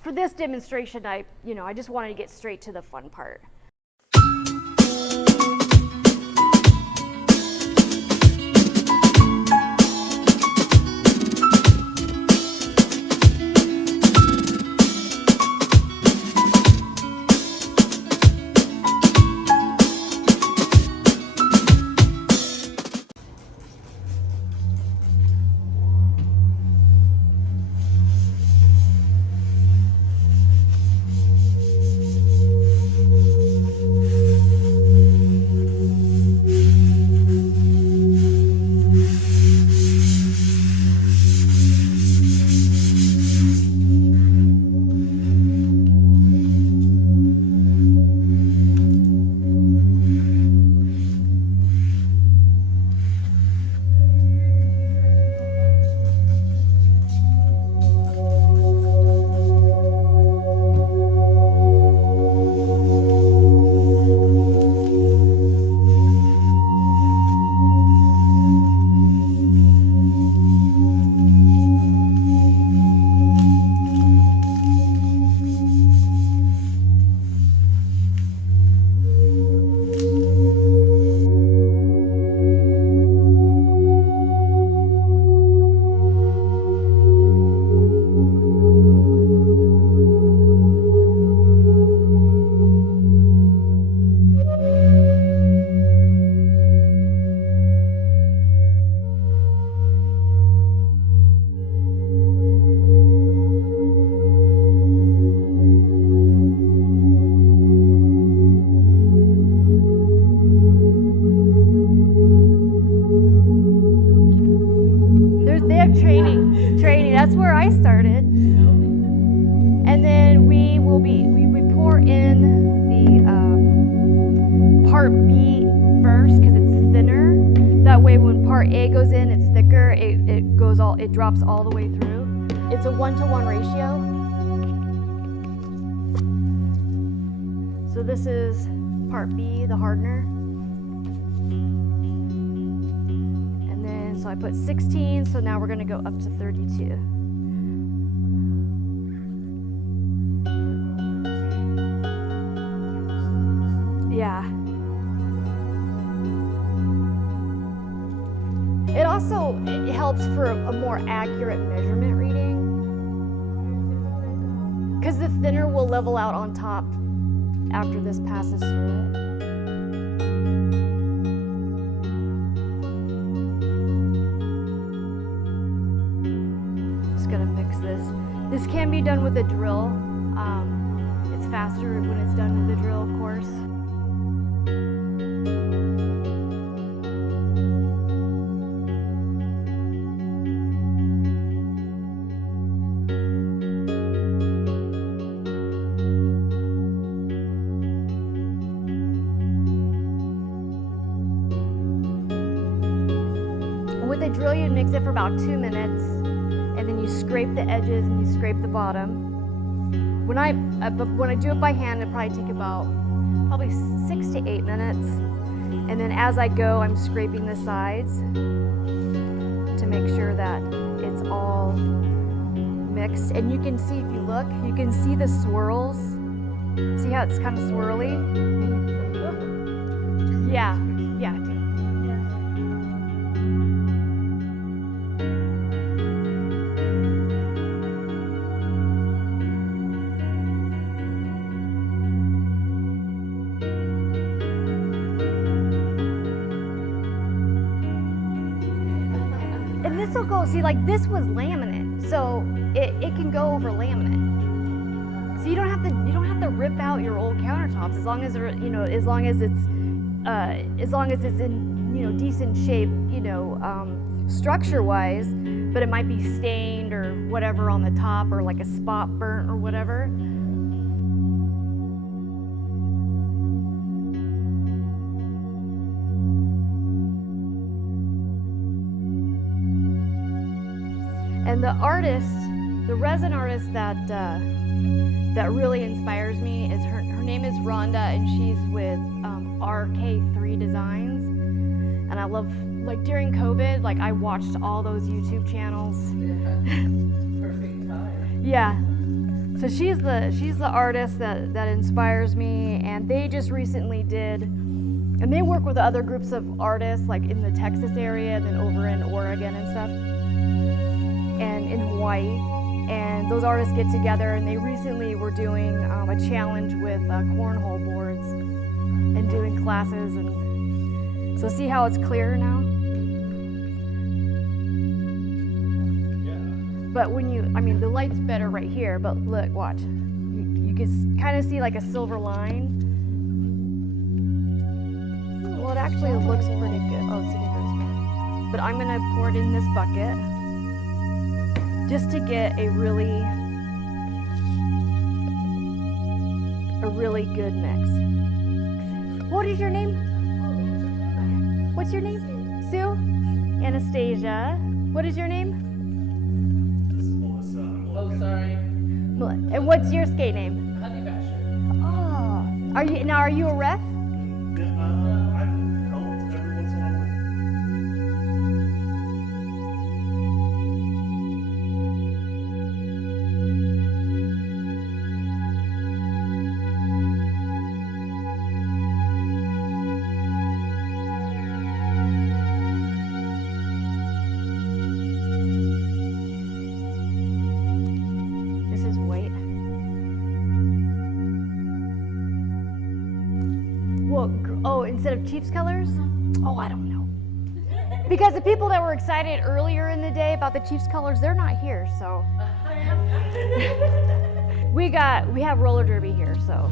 for this demonstration, I just wanted to get straight to the fun part. Training, that's where I started. And then we pour in the part B first because it's thinner. That way when part A goes in, it's thicker, it drops all the way through. It's a 1-to-1 ratio. So this is part B, the hardener. So I put 16, so now we're going to go up to 32. Yeah. It also helps for a more accurate measurement reading because the thinner will level out on top after this passes through it. This can be done with a drill. It's faster when it's done with a drill, of course. With a drill, you'd mix it for about 2 minutes. And then you scrape the edges and you scrape the bottom. When I do it by hand, it probably take about 6 to 8 minutes. And then as I go, I'm scraping the sides to make sure that it's all mixed. And you can see, if you look, you can see the swirls. See how it's kind of swirly? Yeah. And this will go, see, like this was laminate, so it can go over laminate. So you don't have to rip out your old countertops as long as it's in decent shape, structure-wise. But it might be stained or whatever on the top, or like a spot burnt or whatever. And the resin artist that really inspires me is her name is Rhonda, and she's with RK3 Designs. And I love, like during COVID, like I watched all those YouTube channels. Yeah. Perfect time. Yeah. So she's the artist that inspires me, and they just recently did, and they work with other groups of artists like in the Texas area and then over in Oregon and stuff, and in Hawaii. And those artists get together, and they recently were doing a challenge with cornhole boards and doing classes. And so see how it's clear now? But when you, I mean, the light's better right here, but look, watch. You can kind of see like a silver line. Well, it actually looks pretty good. Oh, see, there goes one. But I'm gonna pour it in this bucket just to get a really good mix. What is your name? What's your name? Sue? Anastasia. What is your name? Oh, sorry. And what's your skate name? Honey Basher. Oh, are you a ref? Yeah, I've helped every once in a while. This is white. Well, oh, instead of Chiefs colors? Oh, I don't know. Because the people that were excited earlier in the day about the Chiefs colors, they're not here, so. We have roller derby here, so.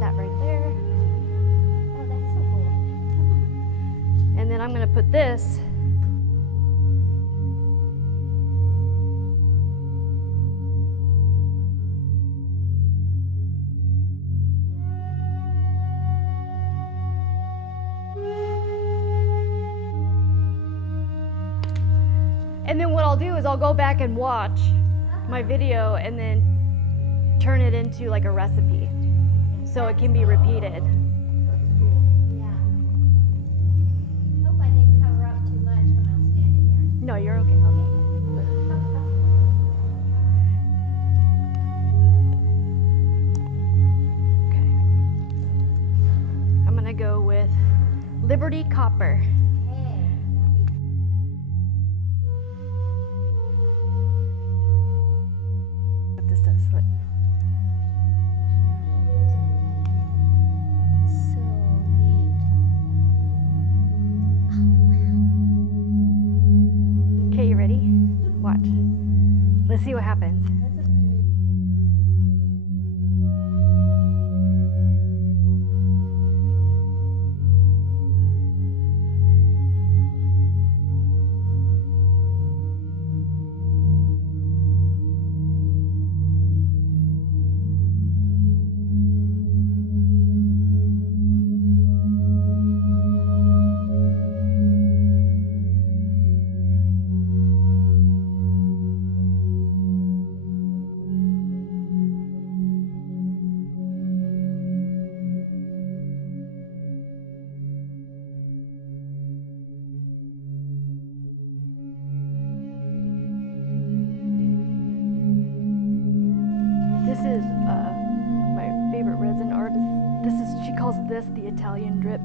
That right there. Oh, that's so cool. And then I'm gonna put this. And then what I'll do is I'll go back and watch my video and then turn it into like a recipe so it can be repeated. Yeah. Hope I didn't cover up too much when I was standing there. No, you're okay. Okay. Okay. I'm gonna go with Liberty Copper. Hey. Put this to slit. So neat. Okay, you ready? Watch. Let's see what happens. This is my favorite resin artist. She calls this the Italian drip.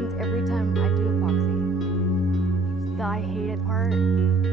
happens every time I do epoxy. The I hate it part.